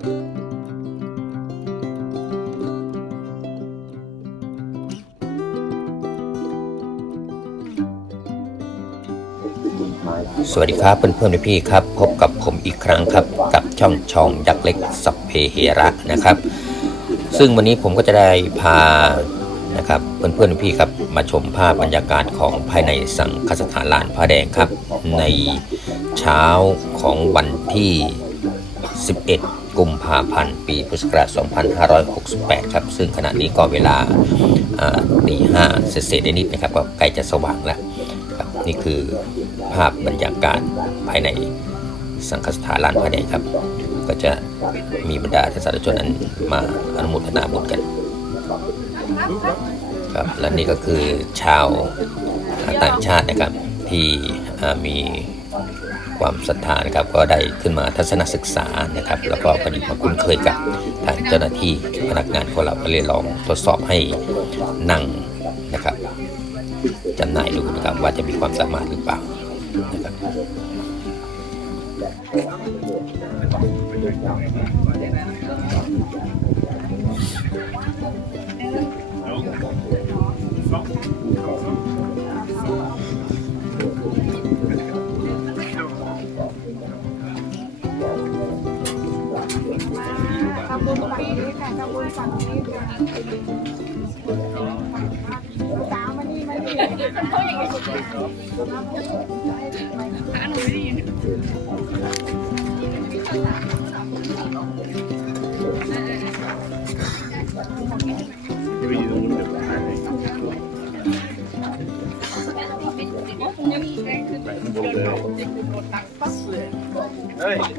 สวัสดีครับเพื่อนๆพี่ๆครับ พบกับผมอีกครั้งครับ กับช่องช่องยักษ์เล็กสัพเพเหระนะครับ ซึ่งวันนี้ผมก็จะได้พานะครับเพื่อนๆพี่ๆครับมาชมภาพบรรยากาศของภายในสังฆสถานลานพระแดงครับ ในเช้าของวันที่ 11 กุมภาพันธ์ ปีพุทธศักราช 2568 ครับ ซึ่งขณะนี้ก็เวลาตีห้าเศษๆนิดนะครับ ก็ใกล้จะสว่างแล้วครับนี่คือภาพบรรยากาศภายในสังฆสถานลานพระแดงครับ ก็จะมีบรรดาท่านสาธุชนนั้นมาอนุโมทนาบุญกันครับและนี่ก็คือชาวต่างชาตินะครับที่มี ความศรัทธานะครับก็ได้ขึ้นมาทัศนศึกษานะครับ แล้วก็พอดีมาคุ้นเคยกับทางเจ้าหน้าที่พนักงานของเราก็เลยลองทดสอบให้นั่งนะครับจำหน่ายดูนะครับว่าจะมีความสามารถหรือเปล่านะครับท น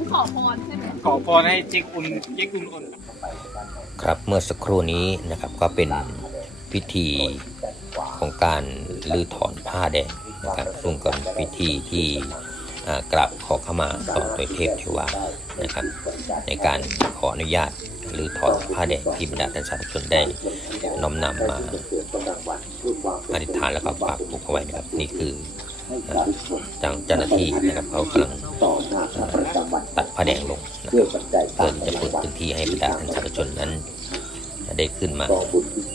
ี่ขอพรใช่ไหมขอพรให้เจ๊กอุ่นเจ๊กอุ่นอุ่น ครับเมื่อสักครู่นี้นะครับก็เป็นพิธี ของการลื้อถอนผ้าแดงนะครับซึ่งก็เป็นพิธีที่กราบขอขมาต่อโดยเทพเทวานะครับ ในการขออนุญาตหรือถอนผ้าแดงที่บรรดาท่านสาธุชนได้น้อมนำมาอธิษฐานแล้วก็ฝากปลูกเอาไว้นะครับ นี่คืออ่าทางเจ้าหน้าที่นะครับเขากำลังตัดผ้าแดงลงนะครับเพื่อที่จะเปิดพื้นที่ให้บรรดาท่านสาธุชนนั้น ได้ขึ้นมา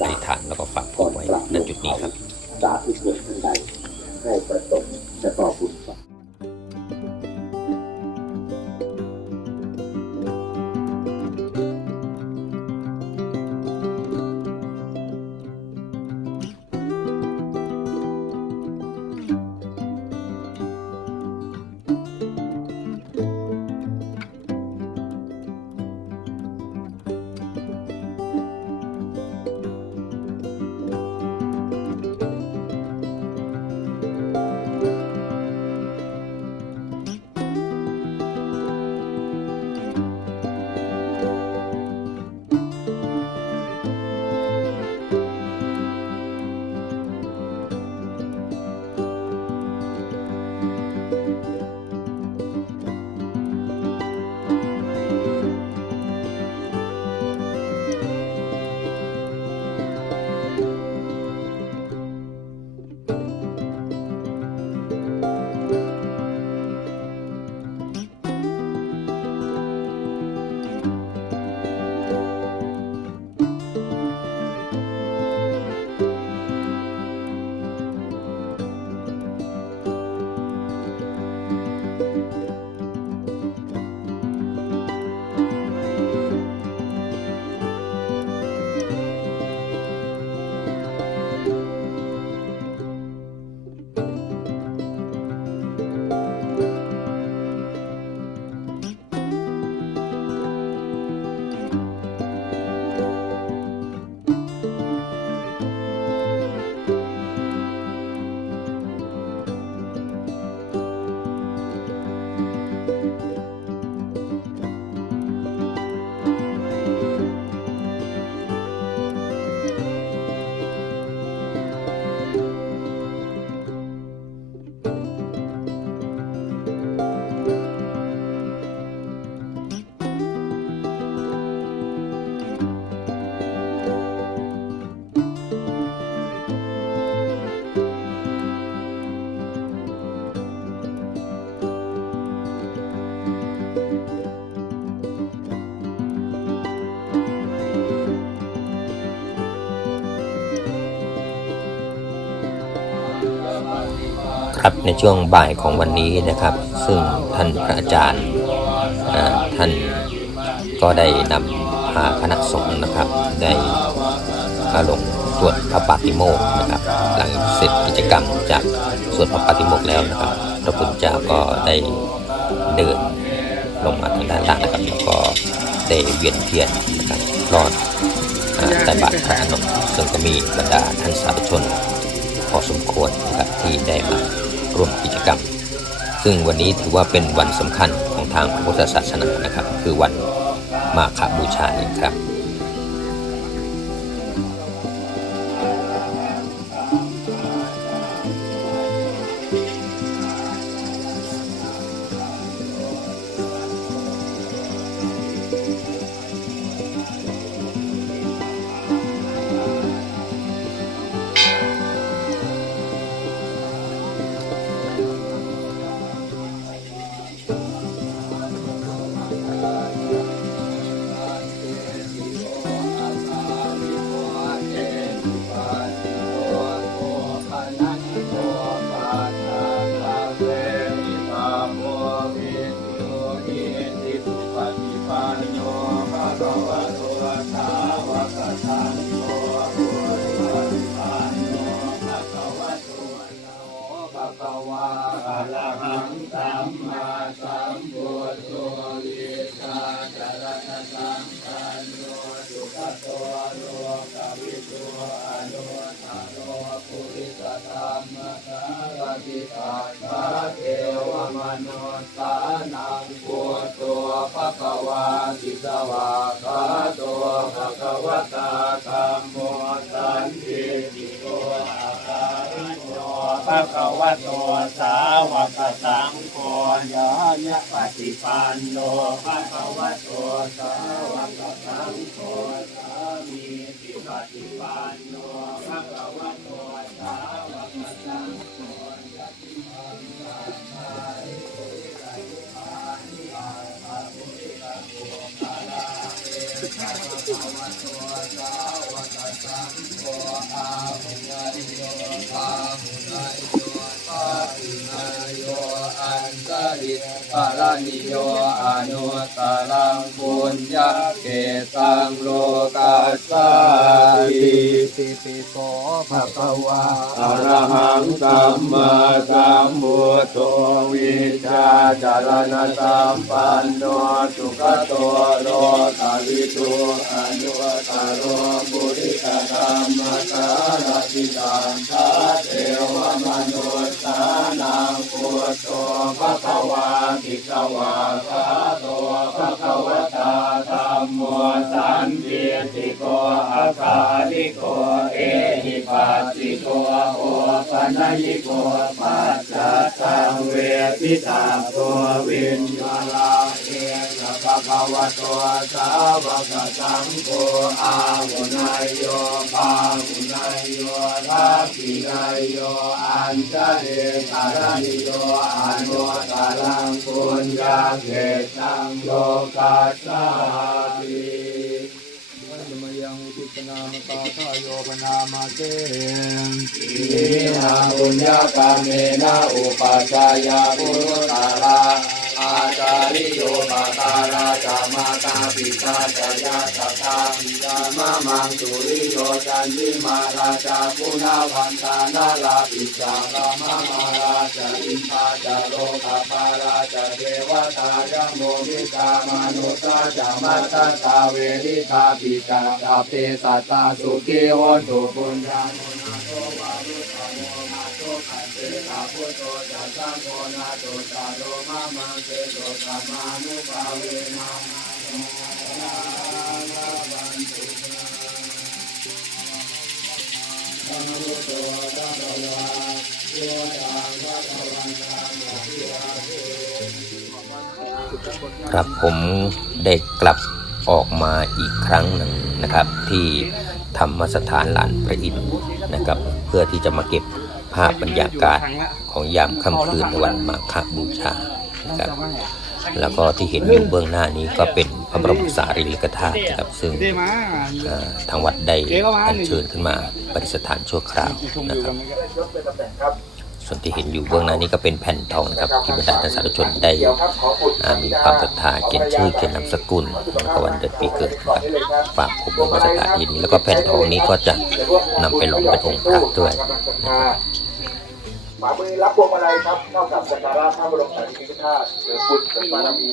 อธิษฐานแล้วก็ฝาก ผู ครับในช่วงบ่ายของวันนี้นะครับ ซึ่งท่านพระอาจารย์ท่านก็ได้นำพาคณะสงฆ์นะครับ ได้มาลงสวดพระปาติโมกนะครับ หลังเสร็จกิจกรรมจากสวดพระปาติโมกแล้วนะครับพระพุทธเจ้าก็ได้เดินลงมาทางด้านล่างนะครับแล้วก็ได้เวียนเทียนนะครับรอดอ่าใต้บาตรพระอนนท์ซึ่งก็มีบรรดาท่านสาธุชนพอสมควรนะครับที่ได้มา ร่วมกิจกรรม ซึ่งวันนี้ถือว่าเป็นวันสำคัญของทางพระพุทธศาสนานะครับ คือวันมาฆบูชานี่ครับ อิปัสสะเทวมโนตานังปุถุอาภะคะวะโตสาวกสังโฆยายะปฏิปันโนภะคะวะโตสาว นิโยอนุตตรังปุญญาเกตังโลกาสาติสิปิโสภะคะวะอะระหังสัมมาสัมพุทโธวิชาจารณะสัมปันโนสุขโตโลกาวิตุอนุตตโรบุริสธรรมสารติสันทาเทวมนุษย์สานังพุทโธ ภะคะวาติสวาคาโตภะคะวตาธัมโมสันติติโกอาคาลิโกเอหิปัสสิโกโอปัญญิโกปัจจัตตังเวทิตาโตวิญญาณเอกภะคะวะโตสาวกสังโฆอาหุนายโยปาหุนายโยทักขินายโย อัญชเดการนิโยอนุตตรังปุญญาเกตังโลกัสสาติมยังอุตินามตาทายโยปนามาเตอินาบุญญากาเมนะอุปัชฌายาปุรุตารา อาจาริโยปตาราจามาตาปิตาจายาตตาปิยามามังสุริโยจันทิมาราชาปุนาวันตานาลาปิจารามามาราชาอินทาจาโลกาปาราชาเทวตายาโมมิกามนุตาจามัตตาตาเวริตาปิจาตาเปสัตตาสุขีโหตุปุญญาโมนาโตวา เตตาพุทโธจัสสังโฆนาโตตาโลมามังเตโตสัมมานุภาเวนะธรรมรูปวัฏฏวาสโยตังวัฏวันตังโมหิอาเครับผมได้กลับออกมาอีกครั้งหนึ่งนะครับ ที่ธรรมสถานหลานพระอินทร์นะครับ เพื่อที่จะมาเก็บ ภาพบรรยากาศของยามค่ำคืนในวันมาฆบูชานะครับแล้วก็ที่เห็นอยู่เบื้องหน้านี้ก็เป็นพระบรมสารีริกธาตุนะครับซึ่งทางวัดได้อัญเชิญขึ้นมาปฏิสถานชั่วคราวนะครับ ส่วนที่เห็นอยู่เบื้องหน้านี้ก็เป็นแผ่นทองนะครับที่บรรดาท่านสาธุชนได้มีความศรัทธาเขียนชื่อเขียนนามสกุลแล้วก็วันเดือนปีเกิดนะครับฝากผมในสถานที่นี้แล้วก็แผ่นทองนี้ก็จะนำไปหล่อเป็นองค์พระด้วยฝามือรับพวงมาลัยครับเท่ากับสักการะพระบรมสารีริกธาตุเสริมบุญเสริมบารมี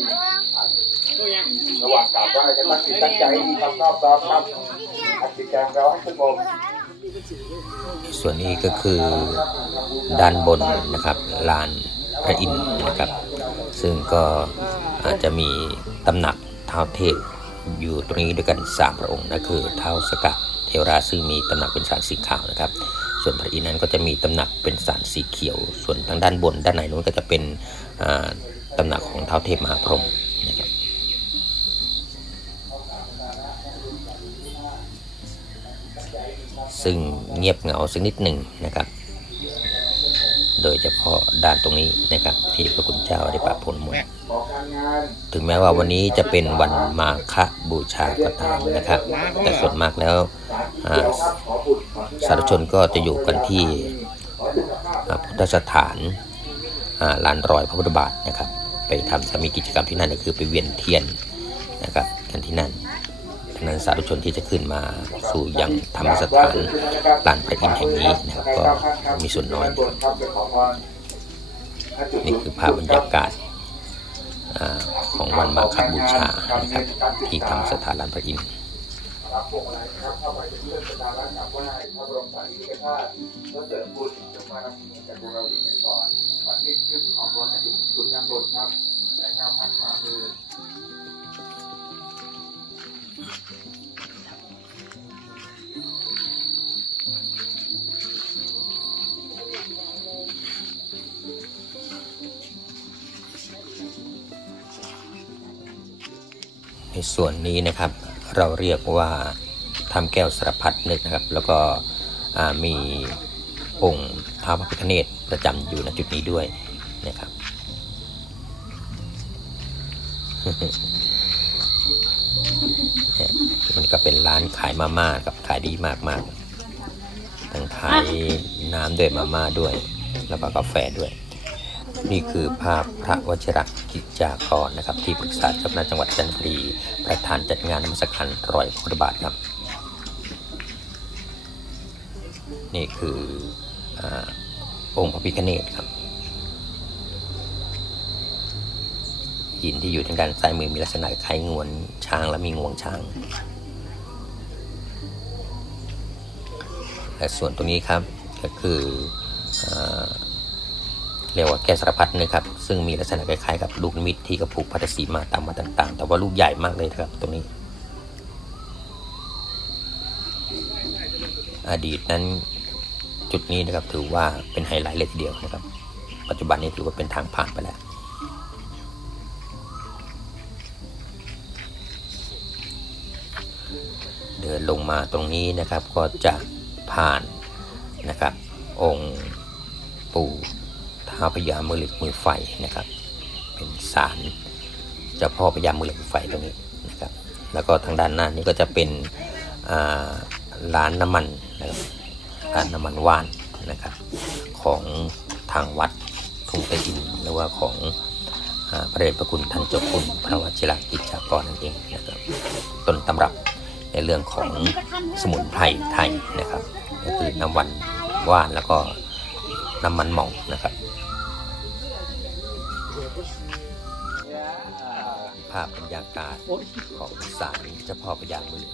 ระหว่างกราบไหว้กันตั้งจิตตั้งใจให้มีความนอบน้อมครับอัดจิตใจของเราให้สงบ ส่วนนี้ก็คือด้านบนนะครับลานพระอินทร์นะครับ ซึ่งก็อาจจะมีตำหนักเท้าวเทพอยู่ตรงนี้ด้วยกันสามพระองค์นั่นคือเท้าสกัดเทวราชซึ่งมีตำหนักเป็นสารสีขาวนะครับ ส่วนพระอินทร์นั้นก็จะมีตำหนักเป็นสารสีเขียว ส่วนทางด้านบนด้านในนู้นก็จะเป็นตำหนักของเท้าเทพมหาพรหม ซึ่งเงียบเหงาสักนิดหนึ่งนะครับ โดยเฉพาะด้านตรงนี้นะครับ ที่พระคุณเจ้าได้ประพรมมนถึงแม้ว่าวันนี้จะเป็นวันมาฆบูชาก็ตามนะครับ แต่ส่วนมากแล้วอ่าสาธุชนก็จะอยู่กันที่พุทธสถานลานรอยพระพุทธบาทนะครับ ไปทำจะมีกิจกรรมที่นั่นก็คือไปเวียนเทียนนะครับกันที่นั่น นั้นสาธุชนที่จะขึ้นมาสู่ยังธรรมสถานลานพระอินทร์แห่งนี้นะครับก็มีส่วนน้อยนี่คือภาพบรรยากาศอของวันมาฆบูชานะครับที่ธรรมสถานลานพระอินทร์รับพวงมาลัยครับเข้าไปเป็นเรื่องสักการะกราบไหว้พระบรมสารีริกธาตุเพื่อเสริมบุญเสริมารมีจากพวกเราดีกันก่อนวันที่ขึ้นออกรถให้ทุกทุนข้างบนครับและก้าวข้างขวามือ ในส่วนนี้นะครับเราเรียกว่าทำแก้วสารพัดนึกนะครับ แล้วก็มีองค์ท้าวพระพิฆเนศประจำอยู่ณจุดนี้ด้วยนะครับ มันก็เป็นร้านขายมาม่ากับขายดีมากมากทั้งขายน้ำด้วยมาม่าด้วย แล้วก็กาแฟด้วย นี่คือภาพพระวชิรกิจจากรนะครับ ที่ปรึกษาเจ้าคณะจังหวัดจันทบุรี ประธานจัดงานนมัสการรอยพระบาทครับ นี่คืออองค์พระพิฆเนศครับ หินที่อยู่ทางด้านซ้ายมือมีลักษณะคล้ายงวงช้างและมีงวงช้าง และส่วนตรงนี้ครับก็คืออเรียกว่าแก้สารพัดนะครับ ซึ่งมีลักษณะคล้ายๆกับลูกมิตที่กระผูกพัทสีมาตามมาต่าง ๆ แต่ว่าลูกใหญ่มากเลยนะครับตรงนี้ อดีตนั้นจุดนี้นะครับถือว่าเป็นไฮไลท์เลยทีเดียวนะครับ ปัจจุบันนี้ถือว่าเป็นทางผ่านไปแล้ว เดินลงมาตรงนี้นะครับ ก็จะผ่านนะครับ องค์ปู่ท้าพญามือเหล็กมือไฟนะครับ เป็นศาลเจ้าพ่อพญามือเหล็กไฟตรงนี้นะครับ แล้วก็ทางด้านหน้านี้ก็จะเป็นอ่าร้านน้ำมันนะครับร้านน้ำมันว่านนะครับ ของทางวัดทุ่งตะอินหรือว่าของอพระเดชพระคุณท่านเจ้าคุณพระวชิรกิจจากรนั่นเองนะครับต้นตำรับ ในเรื่องของสมุนไพรไทยนะครับ ก็คือน้ำวันว่านแล้วก็น้ำมันหม่องนะครับ ภาพบรรยากาศของศาลเจ้าพ่อพญามือ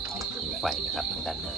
มือไฟนะครับทางด้านหน้า